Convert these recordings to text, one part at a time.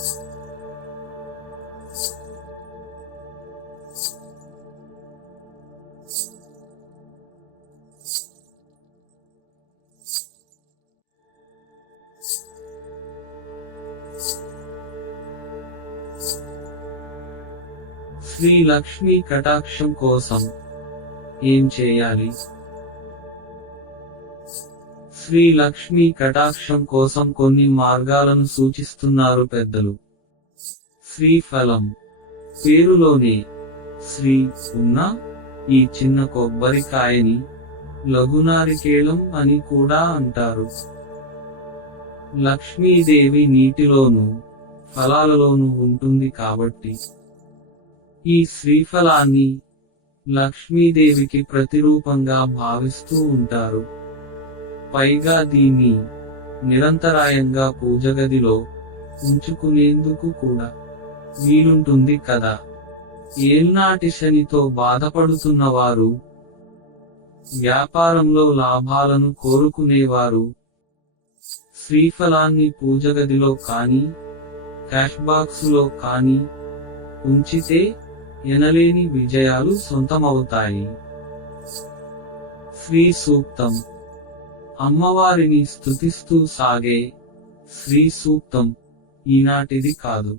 శ్రీ లక్ష్మీ కటాక్షం కోసం ఏం చేయాలి? శ్రీ లక్ష్మీ కటాక్షం కోసం కొన్ని మార్గాలను సూచిస్తున్నారు పెద్దలు. శ్రీఫలం పేరులోనే శ్రీ ఉన్న ఈ చిన్న కొబ్బరికాయని లఘునారికేళం అని కూడా అంటారు. లక్ష్మీదేవి నీటిలోనూ ఫలాలలోనూ ఉంటుంది కాబట్టి ఈ శ్రీఫలాన్ని లక్ష్మీదేవికి ప్రతిరూపంగా భావిస్తూ ఉంటారు. పైగా దీన్ని నిరంతరాయంగా పూజగదిలో ఉంచుకునేందుకు కూడా వీలుంటుంది కదా. ఏళ్నాటి శనితో బాధపడుతున్నవారు, వ్యాపారంలో లాభాలను కోరుకునేవారు శ్రీఫలాన్ని పూజగదిలో కానీ క్యాష్ బాక్సులో కానీ ఉంచితే ఎనలేని విజయాలు సొంతమవుతాయి. శ్రీ సూక్తం అమ్మవారిని స్తుతిస్తూ సాగే శ్రీ సూక్తం ఈనాటిది కాదు.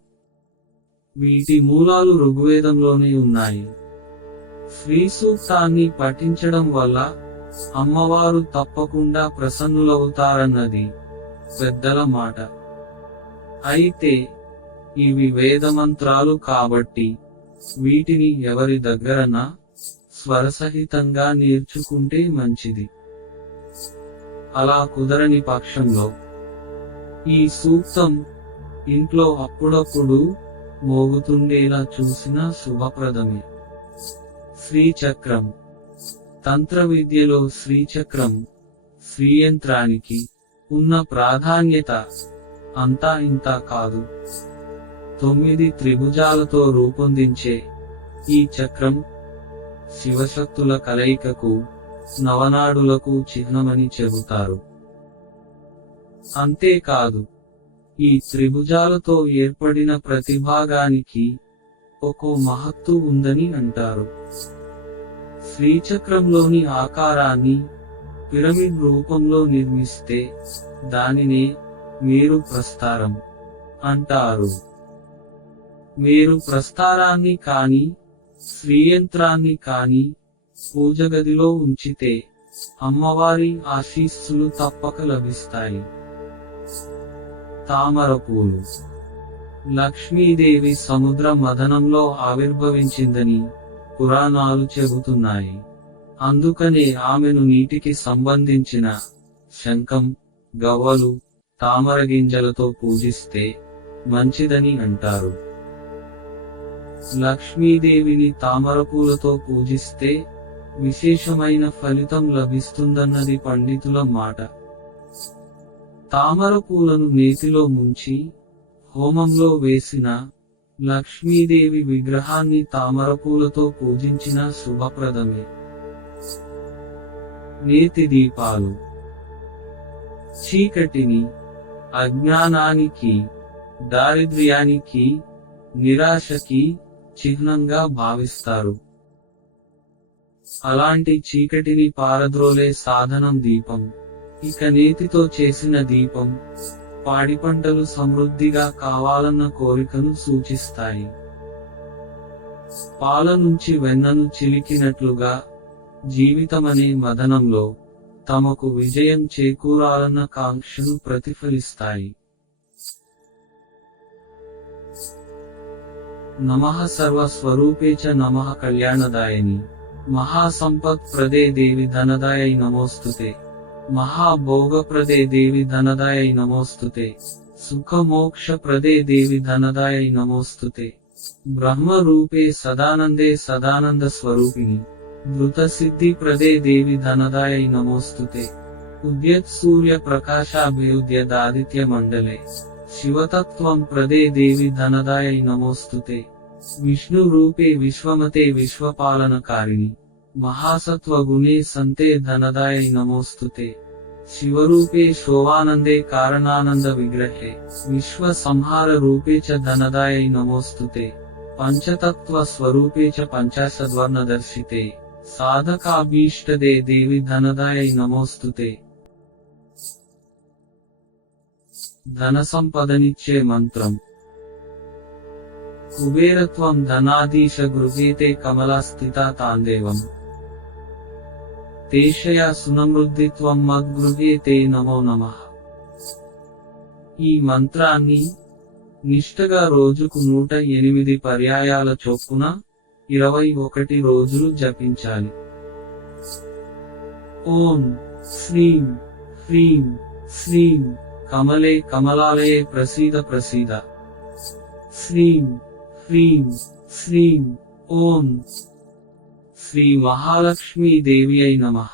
వీటి మూలాలు ఋగ్వేదంలోనే ఉన్నాయి. శ్రీ సూక్తాన్ని పఠించడం వల్ల అమ్మవారు తప్పకుండా ప్రసన్నులవుతారన్నది పెద్దల మాట. అయితే ఇవి వేదమంత్రాలు కాబట్టి వీటిని ఎవరి దగ్గరనా స్వరసహితంగా నేర్చుకుంటే మంచిది. అలా కుదరని పక్షంలో ఈ సూక్తం ఇంట్లో అప్పుడప్పుడు మోగుతుండేలా చూసినా శుభప్రదమే. శ్రీచక్రం తంత్ర విద్యలో శ్రీచక్రం శ్రీయంత్రానికి ఉన్న ప్రాధాన్యత అంతా ఇంతా కాదు. 9 త్రిభుజాలతో రూపొందించే ఈ చక్రం శివశక్తుల కలయికకు, నవనాడులకు చిహ్నమని చెబుతారు. అంతేకాదు, ఈ త్రిభుజాలతో ఏర్పడిన ప్రతి భాగానికి ఒక్కో మహత్తు ఉందని అంటారు. శ్రీచక్రంలోని ఆకారాన్ని పిరమిడ్ రూపంలో నిర్మిస్తే దానినే మేరు ప్రస్తారం అంటారు. మేరు ప్రస్తారాన్ని కాని శ్రీయంత్రాన్ని కాని పూజగదిలో ఉంచితే అమ్మవారి ఆశీస్సులు తప్పక లభిస్తాయి. తామరపూలు లక్ష్మీదేవి సముద్ర మథనంలో ఆవిర్భవించిందని పురాణాలు చెబుతున్నాయి. అందుకనే ఆమెను నీటికి సంబంధించిన శంఖం, గవ్వలు, తామరగింజలతో పూజిస్తే మంచిదని అంటారు. లక్ష్మీదేవిని తామరపూలతో పూజిస్తే విశేషమైన ఫలితం లభిస్తుందన్నది పండితుల మాట. తామరపూలను నేతిలో ముంచి హోమంలో వేసిన లక్ష్మీదేవి విగ్రహాన్ని తామరపూలతో పూజించిన శుభప్రదమే. నేతి దీపాలు చీకటిని, అజ్ఞానానికి, దారిద్ర్యానికి, నిరాశకి చిహ్నంగా భావిస్తారు. అలాంటి చీకటిని పారద్రోలే సాధనం దీపం. ఇక నేతితో చేసిన దీపం పాడి పంటలు సమృద్ధిగా కావాలన్న కోరికను సూచిస్తాయి. పాల నుంచి వెన్నను చిలికినట్లుగా జీవితమనే మదనంలో తమకు విజయం చేకూరాలన్న కాంక్షను ప్రతిఫలిస్తాయి. నమః సర్వస్వరూపే చ నమః కళ్యాణదాయని మహాసంపత్ ప్రదే దేవి ధనదాయై నమోస్తుతే. మహాభోగప్రదే దేవి ధనదాయై నమోస్తుతే. సుఖమోక్ష ప్రదే దేవి ధనదాయై నమోస్తుతే. బ్రహ్మరూపే సదానందే సదానంద స్వరూపిణి ధృత సిద్ధి ప్రదే దేవి ధనదాయై నమోస్తుతే. ఉద్యత్ సూర్య ప్రకాశాభ్యుద్యదాదిత్య మండలే శివతత్వం ప్రదే దేవి ధనదాయై నమోస్తుతే. విష్ణు రూపే విశ్వమతే విశ్వపాలనకారిణి మహాసత్వగుణే సంతే ధనదాయై నమోస్తుతే. శివరూపే శోవానందే కారణానంద విగ్రహే విశ్వ సంహార రూపే చ ధనదాయై నమోస్తుతే పంచతత్వ స్వరూపే చ పంచాశద్వర్ణదర్శితే సాధకాభీష్టదే దేవి ధనదాయై నమోస్తుతే. ధన సంపదనిచ్చే మంత్రం. కుబేరత్వం ధనాధీశ గృహేతే కమలా స్థితా తాందేవం తేషయా సునమృద్ధిత్వం మద్గృహేతే నమో నమః. ఈ మంత్రాన్ని నిష్ఠగా రోజుకు 108 పర్యాయాల చొప్పున 21 రోజులు జపించాలి. ఓం శ్రీం హ్రీం శ్రీం కమలే కమలాలయే ప్రసీద ప్రసీద. శ్రీం హ్రీం శ్రీం ఓం శ్రీ మహాలక్ష్మీ దేవ్యై నమః.